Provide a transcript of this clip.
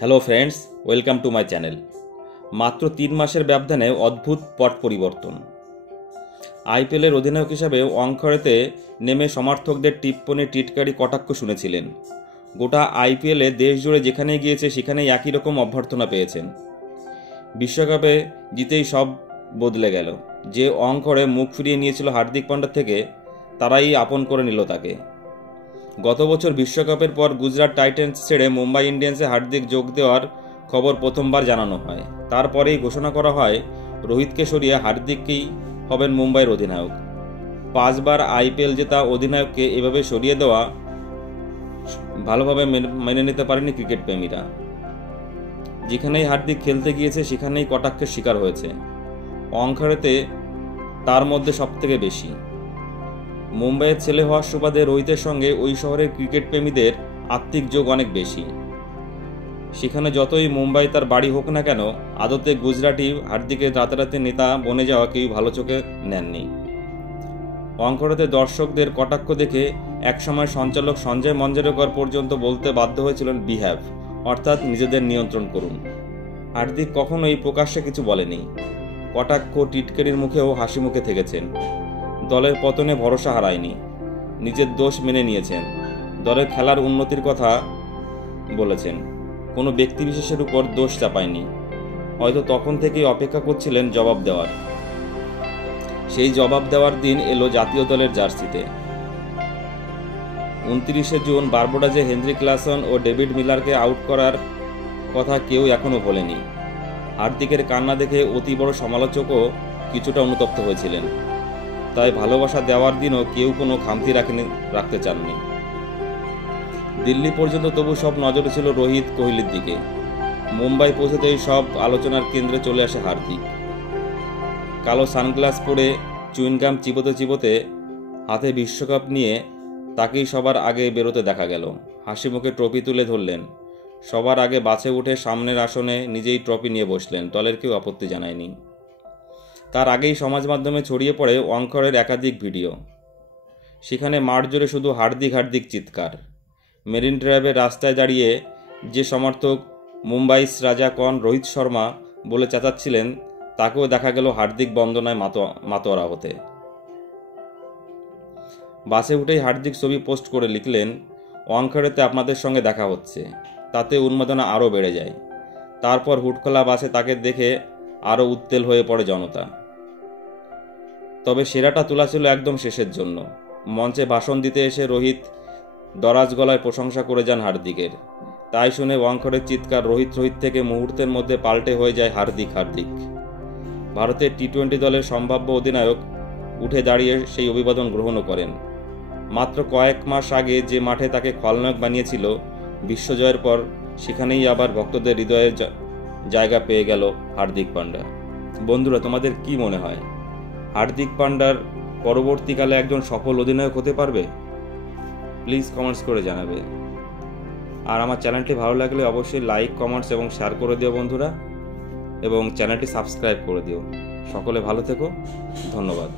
Hello friends, welcome to my channel. মাত্র 3 মাসের ব্যবধানে অদ্ভুত পট পরিবর্তন। আইপিএলের অধিনায়ক হিসাবে ওয়াংখেড়েতে নেমে সমর্থকদের টিপ্পনি টিটকারি কটাক্ষ শুনেছিলেন। গোটা আইপিএলে দেশ জুড়ে যেখানেই গিয়েছে সেখানেই একই রকম অভ্যর্থনা পেয়েছেন। বিশ্বকাপে জিতেই সব বদলে গেল। যে ওয়াংখেড়ে মুখ ফিরিয়ে নিয়েছিল হার্দিক পান্ড্যার থেকে, তারাই আপন করে নিল তাকে। গত বছর বিশ্বকাপের পর গুজরাট টাইটান্স ছেড়ে মুম্বাই ইন্ডিয়ান্সে হার্দিক যোগ দেওয়ার খবর প্রথমবার জানানো হয়। তারপরেই ঘোষণা করা হয় রোহিতকে সরিয়ে হার্দিককেই হবেন মুম্বাইয়ের অধিনায়ক। 5 বার আইপিএল জেতা অধিনায়ককে এভাবে সরিয়ে দেওয়া ভালোভাবে মেনে নিতে পারেনি ক্রিকেট প্রেমীরা। যেখানেই হার্দিক খেলতে গিয়েছে সেখানেই কটাক্ষের শিকার হয়েছে। ওয়াংখেড়েতে তার মধ্যে সবথেকে বেশি। মুম্বাইয়ের ছেলে হওয়ার সুবাদে রোহিতের সঙ্গে ওই শহরের ক্রিকেট প্রেমীদের আত্মিক যোগ অনেক বেশি। সেখানে যতই মুম্বাই তার বাড়ি হোক না কেন, আদতে গুজরাটি হার্দিকের রাতারাতি নেতা বনে যাওয়া কেউ ভালো চোখে নেননি। ওয়াংখেড়েতে দর্শকদের কটাক্ষ দেখে একসময় সঞ্চালক সঞ্জয় মঞ্জরেকর পর্যন্ত বলতে বাধ্য হয়েছিলেন বিহ্যাভ, অর্থাৎ নিজেদের নিয়ন্ত্রণ করুন। হার্দিক কখনোই প্রকাশ্যে কিছু বলেনি। কটাক্ষ টিটকারির মুখেও হাসি মুখে থেকেছেন। দলের পতনে ভরসা হারায়নি। নিজের দোষ মেনে নিয়েছেন। দলের খেলার উন্নতির কথা বলেছেন। কোনো ব্যক্তিবিশেষের উপর দোষ চাপায়নি। হয়তো তখন থেকেই অপেক্ষা করছিলেন জবাব দেওয়ার। সেই জবাব দেওয়ার দিন এলো জাতীয় দলের জার্সিতে। 29শে জুন বারবাডোসে হেনরি ক্লাসন ও ডেভিড মিলারকে আউট করার কথা কেউ এখনও ভোলেনি। হার্দিকের কান্না দেখে অতি বড় সমালোচকও কিছুটা অনুতপ্ত হয়েছিলেন। তাই ভালোবাসা দেওয়ার দিনও কেউ কোনো খামতি রাখতে চাননি। দিল্লি পর্যন্ত তবু সব নজরে ছিল রোহিত কোহলির দিকে। মুম্বাই পৌঁছতেই সব আলোচনার কেন্দ্রে চলে আসে হার্দিক। কালো সানগ্লাস পরে চুইনগাম চিবোতে চিবোতে হাতে বিশ্বকাপ নিয়ে তাকেই সবার আগে বেরোতে দেখা গেল। হাসি মুখে ট্রফি তুলে ধরলেন। সবার আগে বাসে উঠে সামনের আসনে নিজেই ট্রফি নিয়ে বসলেন। দলের কেউ আপত্তি জানায়নি। তার আগেই সমাজ মাধ্যমে ছড়িয়ে পড়ে ওয়াংখেড়ের একাধিক ভিডিও। সেখানে মাঠ জুড়ে শুধু হার্দিক হার্দিক চিৎকার। মেরিন ড্রাইভের রাস্তায় দাঁড়িয়ে যে সমর্থক মুম্বাইস রাজা কন রোহিত শর্মা বলে চেঁচাচ্ছিলেন, তাকেও দেখা গেল হার্দিক বন্দনায় মাতোয়ারা হতে। বাসে উঠেই হার্দিক ছবি পোস্ট করে লিখলেন, ওয়াংখেড়েতে আপনাদের সঙ্গে দেখা হচ্ছে। তাতে উন্মাদনা আরও বেড়ে যায়। তারপর হুটখোলা বাসে তাকে দেখে আরও উত্তেল হয়ে পড়ে জনতা। তবে সেরাটা তোলা ছিল একদম শেষের জন্য। মঞ্চে ভাষণ দিতে এসে রোহিত দরাজ গলায় প্রশংসা করে যান হার্দিকের। তাই শুনে ওয়াংখেড়ের চিৎকার রোহিত রোহিত থেকে মুহূর্তের মধ্যে পাল্টে হয়ে যায় হার্দিক হার্দিক। ভারতের টি-20 দলের সম্ভাব্য অধিনায়ক উঠে দাঁড়িয়ে সেই অভিবাদন গ্রহণও করেন। মাত্র কয়েক মাস আগে যে মাঠে তাকে খলনায়ক বানিয়েছিল বিশ্বজয়ের পর, সেখানেই আবার ভক্তদের হৃদয়ে জায়গা পেয়ে গেল হার্দিক পান্ড্যা। বন্ধুরা, তোমাদের কি মনে হয়, হার্দিক পান্ড্যার পরবর্তীকালে একজন সফল অধিনায়ক হতে পারবে? প্লিজ কমেন্টস করে জানাবে। আর আমার চ্যানেলটি ভালো লাগলে অবশ্যই লাইক, কমেন্টস এবং শেয়ার করে দিও বন্ধুরা, এবং চ্যানেলটি সাবস্ক্রাইব করে দিও। সকলে ভালো থেকো। ধন্যবাদ।